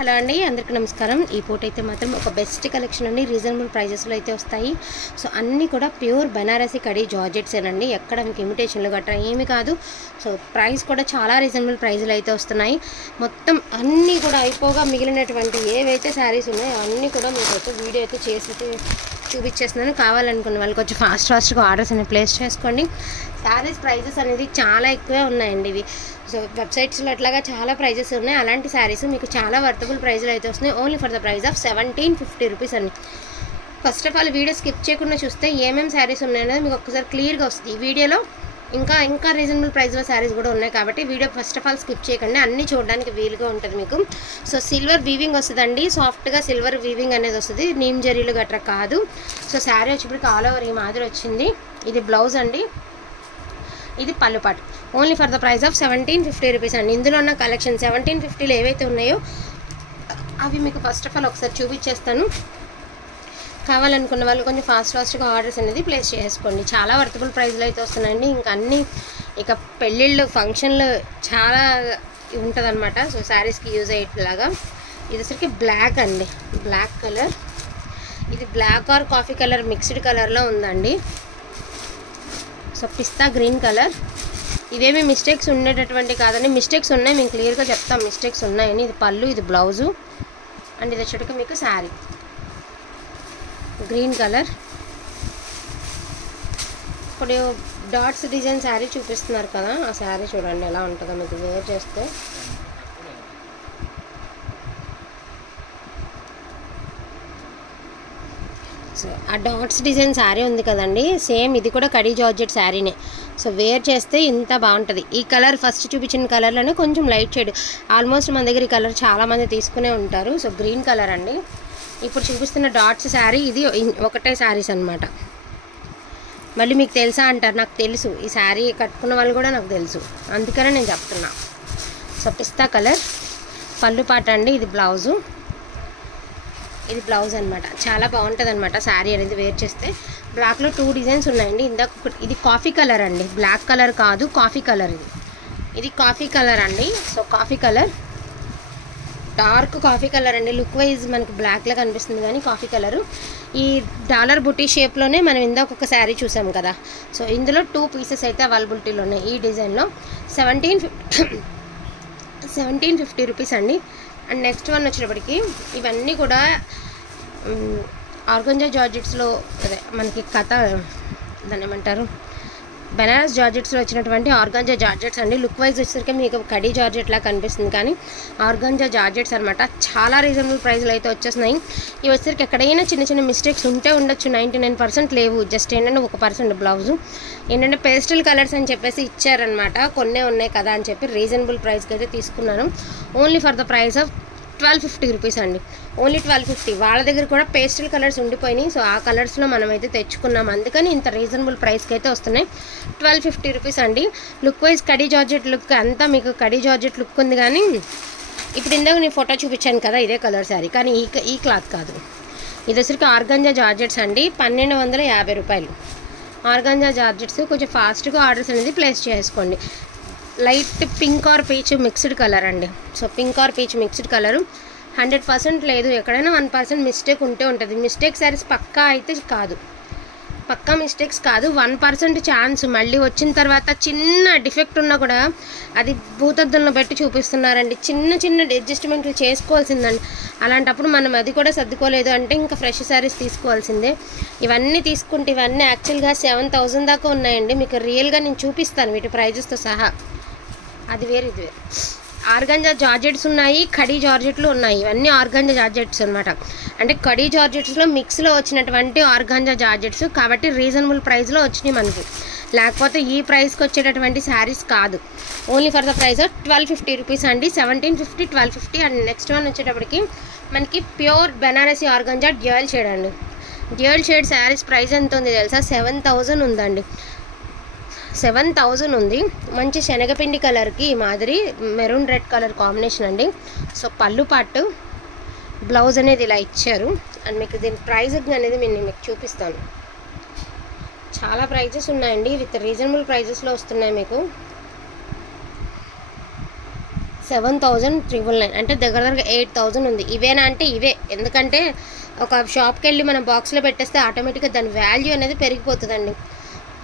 Hello అండి, అందరికీ నమస్కారం. ఈ పూట అయితే మాత్రం ఒక బెస్ట్ కలెక్షన్ అండి, రీజనబుల్ ప్రైజెస్లో అయితే వస్తాయి. సో అన్నీ కూడా ప్యూర్ బనారసి కడీ జార్జెట్సేనండి, ఎక్కడ మీకు ఇమిటేషన్లు గట్రా ఏమీ కాదు. సో ప్రైస్ కూడా చాలా రీజనబుల్ ప్రైజ్లో అయితే వస్తున్నాయి. మొత్తం అన్నీ కూడా అయిపోగా మిగిలినటువంటి ఏవైతే శారీస్ ఉన్నాయో అన్నీ కూడా మీకు అయితే వీడియో అయితే చేసి చూపించేస్తున్నాను. కావాలనుకున్న వాళ్ళు కొంచెం ఫాస్ట్గా ఆర్డర్స్ అనేవి ప్లేస్ చేసుకోండి. శారీస్ ప్రైజెస్ అనేది చాలా ఎక్కువే ఉన్నాయండి ఇవి. సో వెబ్సైట్స్లో అట్లాగా చాలా ప్రైజెస్ ఉన్నాయి. అలాంటి శారీస్ మీకు చాలా వర్తబుల్ ప్రైజ్లో అయితే వస్తున్నాయి. Only for the price of 1750 rupees అండి. First of all video skip చేయకుండా చూస్తే ఏమేమి శారీస్ ఉన్నాయనేది మీకు ఒక్కసారి క్లియర్గా వస్తుంది. ఈ వీడియోలో ఇంకా రీజనబుల్ ప్రైస్లో శారీస్ కూడా ఉన్నాయి కాబట్టి video first of all skip చేయకండి, అన్నీ చూడడానికి వీలుగా ఉంటుంది మీకు. సో సిల్వర్ వీవింగ్ వస్తుందండి, సాఫ్ట్గా సిల్వర్ వీవింగ్ అనేది వస్తుంది, నీమ్ జరీలు గట్రా కాదు. సో శారీ వచ్చేప్పటికి ఆల్ ఓవర్ ఈ మాదిరి వచ్చింది. ఇది బ్లౌజ్ అండి, ఇది పళ్ళు పాటు. Only for the price of 1750 rupees అండి. ఇందులో ఉన్న కలెక్షన్ 1750లో ఏవైతే ఉన్నాయో అవి మీకు ఫస్ట్ ఆఫ్ ఆల్ ఒకసారి చూపించేస్తాను. కావాలనుకున్న వాళ్ళు కొంచెం ఫాస్ట్గా ఆర్డర్స్ అనేది ప్లేస్ చేసుకోండి. చాలా వర్తబుల్ ప్రైస్లో అయితే వస్తున్నాయండి. ఇంకా అన్నీ ఇక పెళ్ళిళ్ళు ఫంక్షన్లు చాలా ఉంటుందన్నమాట. సో శారీస్కి యూజ్ అయ్యేలాగా. ఇది వచ్చరికి బ్లాక్ అండి, బ్లాక్ కలర్. ఇది black or coffee colour mixed కలర్లో ఉందండి. సో పిస్తా గ్రీన్ కలర్. ఇవేమీ మిస్టేక్స్ ఉండేటటువంటి కాదండి, మిస్టేక్స్ ఉన్నాయి, మేము క్లియర్గా చెప్తాం మిస్టేక్స్ ఉన్నాయని. ఇది పళ్ళు, ఇది బ్లౌజు, అండ్ ఇది వచ్చేటికి మీకు శారీ గ్రీన్ కలర్. ఇప్పుడు డాట్స్ డిజైన్ శారీ చూపిస్తున్నారు కదా, ఆ శారీ చూడండి ఎలా ఉంటుందో మీకు వేర్ చేస్తే. సో ఆ డాట్స్ డిజైన్ శారీ ఉంది కదండి, సేమ్ ఇది కూడా కడీ జార్జెట్ శారీనే. సో వేర్ చేస్తే ఇంత బాగుంటుంది. ఈ కలర్ ఫస్ట్ చూపించిన కలర్లోనే కొంచెం లైట్ షేడ్, ఆల్మోస్ట్ మన దగ్గర ఈ కలర్ చాలామంది తీసుకునే ఉంటారు. సో గ్రీన్ కలర్ అండి. ఇప్పుడు చూపిస్తున్న డాట్స్ శారీ ఇది ఒకటే శారీస్ అనమాట. మళ్ళీ మీకు తెలుసా అంటారు, నాకు తెలుసు, ఈ శారీ కట్టుకున్న వాళ్ళు కూడా నాకు తెలుసు, అందుకనే నేను చెప్తున్నా. సో పిస్తా కలర్ పళ్ళు పాట అండి, ఇది బ్లౌజు, ఇది బ్లౌజ్ అనమాట. చాలా బాగుంటుంది అనమాట శారీ అనేది వేర్ చేస్తే. బ్లాక్లో 2 డిజైన్స్ ఉన్నాయండి. ఇందాక ఇది కాఫీ కలర్ అండి, బ్లాక్ కలర్ కాదు, కాఫీ కలర్. ఇది కాఫీ కలర్ అండి. So coffee colour, dark coffee colour అండి. లుక్ వైజ్ మనకి బ్లాక్లా కనిపిస్తుంది కానీ కాఫీ కలరు. ఈ డాలర్ బుటీ షేప్లోనే మనం ఇందాక ఒక శారీ చూసాం కదా. సో ఇందులో 2 పీసెస్ అయితే అవైలబిలిటీలో ఉన్నాయి ఈ డిజైన్లో. 1750 రూపీస్ అండి. అండ్ నెక్స్ట్ వన్ వచ్చేటప్పటికి ఇవన్నీ కూడా ఆర్గంజా జార్జెట్స్లో, అదే మనకి కథ దాన్ని ఏమంటారు, బెనారస్ జార్జెట్స్లో వచ్చినటువంటి ఆర్గంజా జార్జెట్స్ అండి. లుక్ వైజ్ వచ్చేసరికి మీకు కడీ జార్జెట్ లాగా కనిపిస్తుంది కానీ ఆర్గంజా జార్జెట్స్ అనమాట. చాలా రీజనబుల్ ప్రైస్లో అయితే వచ్చేస్తున్నాయి. ఇవి వచ్చేసరికి ఎక్కడైనా చిన్న మిస్టేక్స్ ఉంటే ఉండొచ్చు, 99% లేవు. జస్ట్ ఏంటంటే 1% బ్లౌజు ఏంటంటే పేస్టల్ కలర్స్ అని చెప్పేసి ఇచ్చారనమాట, కొన్నే ఉన్నాయి కదా అని చెప్పి రీజనబుల్ ప్రైస్కి అయితే తీసుకున్నాను. Only for the price of 1250 rupees అండి. ఓన్లీ 1250. వాళ్ళ దగ్గర కూడా పేస్టల్ కలర్స్ ఉండిపోయినాయి. సో ఆ కలర్స్లో మనం అయితే తెచ్చుకున్నాం, అందుకని ఇంత రీజనబుల్ ప్రైస్కి అయితే వస్తున్నాయి. 1250 రూపీస్ అండి. Look wise khadi georgette look అంతా మీకు కడీ జార్జెట్ లుక్ ఉంది కానీ ఇప్పుడు ఇందాక నేను ఫోటో చూపించాను కదా, ఇదే కలర్ శారీ కానీ ఈ క్లాత్ కాదు. ఇది వచ్చరికి ఆర్గంజా జార్జెట్స్ అండి, 1250 రూపాయలు. ఆర్గంజా జార్జెట్స్ కొంచెం ఫాస్ట్గా ఆర్డర్స్ అనేది ప్లేస్ చేసుకోండి. Light pink or peach mixed colour అండి. So pink or peach mixed colour 100% లేదు, ఎక్కడైనా 1% మిస్టేక్ ఉంటే ఉంటుంది. మిస్టేక్ శారీస్ పక్కా అయితే కాదు, పక్కా మిస్టేక్స్ కాదు, 1% ఛాన్స్. మళ్ళీ వచ్చిన తర్వాత చిన్న డిఫెక్ట్ ఉన్నా కూడా అది భూతద్దంలో పెట్టి చూపిస్తున్నారండి. చిన్న అడ్జస్ట్మెంట్లు చేసుకోవాల్సిందండి. అలాంటప్పుడు మనం అది కూడా సర్దుకోలేదు అంటే ఇంకా ఫ్రెష్ శారీస్ తీసుకోవాల్సిందే. ఇవన్నీ తీసుకుంటే ఇవన్నీ యాక్చువల్గా 7000 దాకా ఉన్నాయండి. మీకు రియల్గా నేను చూపిస్తాను వీటి ప్రైజెస్తో సహా. అది వేరు ఇది వేరు. ఆర్గంజా జార్జెట్స్ ఉన్నాయి, కడీ జార్జెట్లు ఉన్నాయి. ఇవన్నీ ఆర్గంజా జార్జెట్స్ అనమాట. అంటే కడీ జార్జెట్స్లో మిక్స్లో వచ్చినటువంటి ఆర్గంజా జార్జెట్స్ కాబట్టి రీజనబుల్ ప్రైస్లో వచ్చినాయి మనకి, లేకపోతే ఈ ప్రైస్కి వచ్చేటటువంటి శారీస్ కాదు. Only for the price of 1250 rupees అండి. 1750, 1250. అండ్ నెక్స్ట్ వన్ వచ్చేటప్పటికి మనకి pure Banarasi organza dual shade అండి. డ్యూయల్ షేడ్ శారీస్ ప్రైస్ ఎంత ఉంది తెలుసా? 7000 ఉందండి. 7000 ఉంది. మంచి శనగపిండి కలర్కి ఈ మాదిరి మెరూన్ రెడ్ కలర్ కాంబినేషన్ అండి. సో పళ్ళు పాటు బ్లౌజ్ అనేది ఇలా ఇచ్చారు. అండ్ మీకు దీని ప్రైస్ అనేది నేను మీకు చూపిస్తాను. చాలా ప్రైజెస్ ఉన్నాయండి, విత్ రీజనబుల్ ప్రైజెస్లో వస్తున్నాయి మీకు. 7,999 అంటే దగ్గర 8,000 ఉంది. ఇవేనా అంటే ఇవే, ఎందుకంటే ఒక షాప్కి వెళ్ళి మనం బాక్స్లో పెట్టేస్తే ఆటోమేటిక్గా దాని వాల్యూ అనేది పెరిగిపోతుందండి.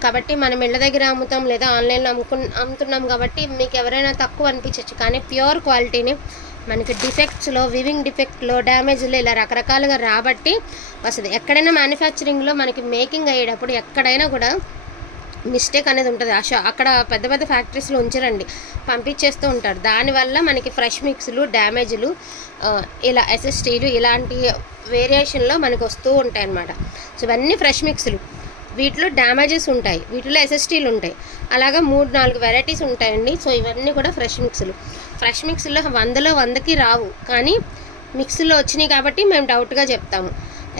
కాబట్టి మనం ఇళ్ళ దగ్గర అమ్ముతాం లేదా ఆన్లైన్లో అమ్ముతున్నాం కాబట్టి మీకు ఎవరైనా తక్కువ అనిపించవచ్చు, కానీ ప్యూర్ క్వాలిటీని మనకి డిఫెక్ట్స్లో, వివింగ్ డిఫెక్ట్లో, డ్యామేజ్లో ఇలా రకరకాలుగా రాబట్టి వస్తుంది. ఎక్కడైనా మ్యానుఫ్యాక్చరింగ్లో మనకి మేకింగ్ అయ్యేటప్పుడు ఎక్కడైనా కూడా మిస్టేక్ అనేది ఉంటుంది. అక్కడ పెద్ద పెద్ద ఫ్యాక్టరీస్లో ఉంచరండి, పంపించేస్తూ ఉంటారు. దానివల్ల మనకి ఫ్రెష్ మిక్స్లు, డ్యామేజ్లు, ఇలా ఎస్ఎస్టీలు ఇలాంటి వేరియేషన్లో మనకు వస్తూ ఉంటాయి అన్నమాట. సో ఇవన్నీ ఫ్రెష్ మిక్స్లు, వీటిలో డ్యామేజెస్ ఉంటాయి, వీటిలో ఎస్ఎస్టీలు ఉంటాయి. అలాగా 3-4 వెరైటీస్ ఉంటాయండి. సో ఇవన్నీ కూడా ఫ్రెష్ మిక్స్లు. ఫ్రెష్ మిక్స్లో 100లో 100కి రావు, కానీ మిక్స్లో వచ్చినాయి కాబట్టి మేము డౌట్గా చెప్తాము.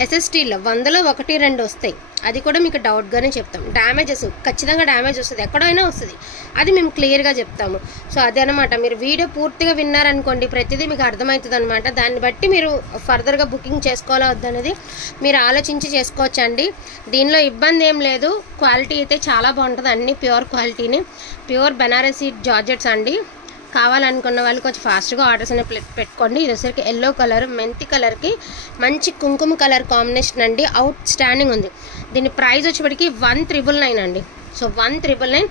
ఎస్ఎస్టీలో 100లో 1-2 వస్తాయి, అది కూడా మీకు డౌట్గానే చెప్తాం. డ్యామేజెస్ ఖచ్చితంగా డ్యామేజ్ వస్తుంది, ఎక్కడైనా వస్తుంది, అది మేము క్లియర్గా చెప్తాము. సో అదే అనమాట. మీరు వీడియో పూర్తిగా విన్నారనుకోండి, ప్రతిదీ మీకు అర్థమవుతుంది అనమాట. దాన్ని బట్టి మీరు ఫర్దర్గా బుకింగ్ చేసుకోవాలా వద్దనేది మీరు ఆలోచించి చేసుకోవచ్చు అండి. దీనిలో ఇబ్బంది ఏం లేదు. క్వాలిటీ అయితే చాలా బాగుంటుంది, అన్ని ప్యూర్ క్వాలిటీని, ప్యూర్ బెనారసీ జార్జెట్స్ అండి. కావాలనుకున్న వాళ్ళు కొంచెం ఫాస్ట్గా ఆర్డర్స్ అనేవి పెట్టుకోండి. ఇది వచ్చరికి ఎల్లో కలర్, మెంతి కలర్కి మంచి కుంకుమ కలర్ కాంబినేషన్ అండి, అవుట్ స్టాండింగ్ ఉంది. దీని ప్రైస్ వచ్చేప్పటికి 1,999 అండి. సో 1,999,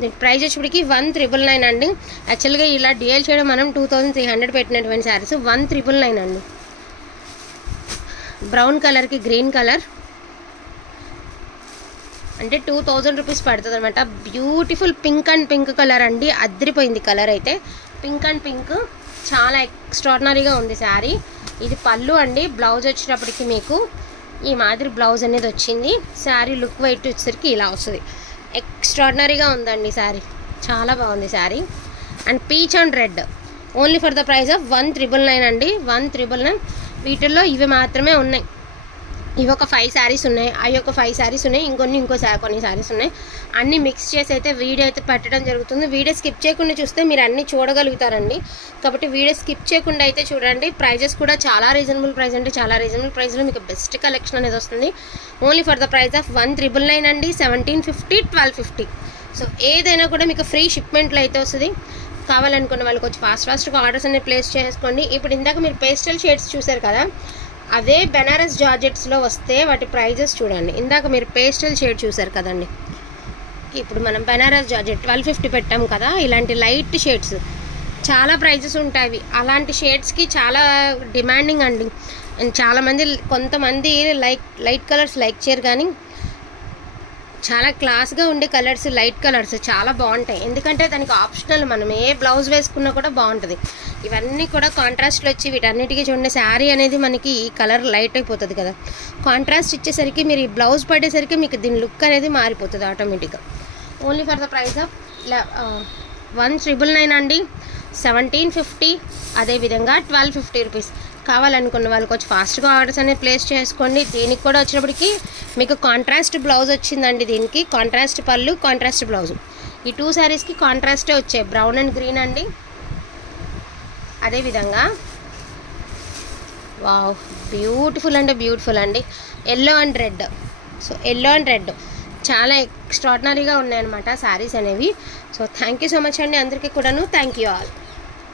దీని ప్రైస్ వచ్చేప్పటికి 1,999 అండి. యాక్చువల్గా ఇలా డిఎల్ చేయడం మనం 2,300 పెట్టినటువంటి శారీస్ 1,999 అండి. బ్రౌన్ కలర్కి గ్రీన్ కలర్ అంటే 2,000 రూపీస్ పడుతుంది అనమాట. Beautiful pink and pink colour అండి, అదిరిపోయింది కలర్ అయితే. పింక్ అండ్ పింక్ చాలా ఎక్స్ట్రాడినరీగా ఉంది శారీ. ఇది పళ్ళు అండి. బ్లౌజ్ వచ్చేటప్పటికి మీకు ఈ మాదిరి బ్లౌజ్ అనేది వచ్చింది. శారీ లుక్ వైట్ వచ్చేసరికి ఇలా వస్తుంది. ఎక్స్ట్రాడినరీగా ఉందండి శారీ, చాలా బాగుంది sari. And peach and red only for the price of 1,999 అండి. 1,999. వీటిల్లో ఇవి మాత్రమే ఉన్నాయి. ఇవి ఒక 5 శారీస్ ఉన్నాయి, అవి ఒక 5 శారీస్ ఉన్నాయి, కొన్ని శారీస్ ఉన్నాయి. అన్నీ మిక్స్ చేసి అయితే వీడియో అయితే పెట్టడం జరుగుతుంది. వీడియో స్కిప్ చేయకుండా చూస్తే మీరు అన్నీ చూడగలుగుతారండి. కాబట్టి వీడియో స్కిప్ చేయకుండా అయితే చూడండి. ప్రైజెస్ కూడా చాలా రీజనబుల్ ప్రైస్ అంటే చాలా రీజనబుల్ ప్రైస్లో మీకు బెస్ట్ కలెక్షన్ అనేది వస్తుంది. Only for the price of 1,999 అండి. 1,750, 1,250. సో ఏదైనా కూడా మీకు ఫ్రీ షిప్మెంట్లో అయితే వస్తుంది. కావాలనుకున్న వాళ్ళు కొంచెం ఫాస్ట్గా ఆర్డర్స్ అనేది ప్లేస్ చేసుకోండి. ఇప్పుడు ఇందాక మీరు పేస్టల్ షేడ్స్ చూసారు కదా, అదే బెనారస్ జార్జెట్స్లో వస్తే వాటి ప్రైజెస్ చూడండి. ఇందాక మీరు పేస్టల్ షేడ్ చూసారు కదండి, ఇప్పుడు మనం బెనారస్ జార్జెట్ 1,250 పెట్టాం కదా. ఇలాంటి లైట్ షేడ్స్ చాలా ప్రైజెస్ ఉంటాయి. అలాంటి షేడ్స్కి చాలా డిమాండింగ్ అండి. చాలామంది, కొంతమంది లైట్ కలర్స్ లైక్ చేయరు, కానీ చాలా క్లాస్గా ఉండే కలర్స్, లైట్ కలర్స్ చాలా బాగుంటాయి. ఎందుకంటే దానికి ఆప్షనల్, మనం ఏ బ్లౌజ్ వేసుకున్నా కూడా బాగుంటుంది. ఇవన్నీ కూడా కాంట్రాస్ట్లో వచ్చి వీటన్నిటికీ చూడండి, శారీ అనేది మనకి ఈ కలర్ లైట్ అయిపోతుంది కదా. కాంట్రాస్ట్ ఇచ్చేసరికి మీరు ఈ బ్లౌజ్ పడేసరికి మీకు దీని లుక్ అనేది మారిపోతుంది ఆటోమేటిక్గా. Only for the price of 1,999 అండి. 1,750, అదేవిధంగా 1,250 రూపీస్. కావాలనుకున్న వాళ్ళు కొంచెం ఫాస్ట్గా ఆర్డర్స్ అనేది ప్లేస్ చేసుకోండి. దీనికి కూడా వచ్చినప్పటికీ మీకు కాంట్రాస్ట్ బ్లౌజ్ వచ్చిందండి. దీనికి కాంట్రాస్ట్ పళ్ళు, కాంట్రాస్ట్ బ్లౌజు, ఈ 2 శారీస్కి కాంట్రాస్టే వచ్చాయి, బ్రౌన్ అండ్ గ్రీన్ అండి. అదేవిధంగా వావ్, బ్యూటిఫుల్ అంటే బ్యూటిఫుల్ అండి, yellow and red. So yellow and red చాలా ఎక్స్ట్రాడినరీగా ఉన్నాయన్నమాట శారీస్ అనేవి. So thank you so much అండి అందరికీ కూడాను. Thank you all.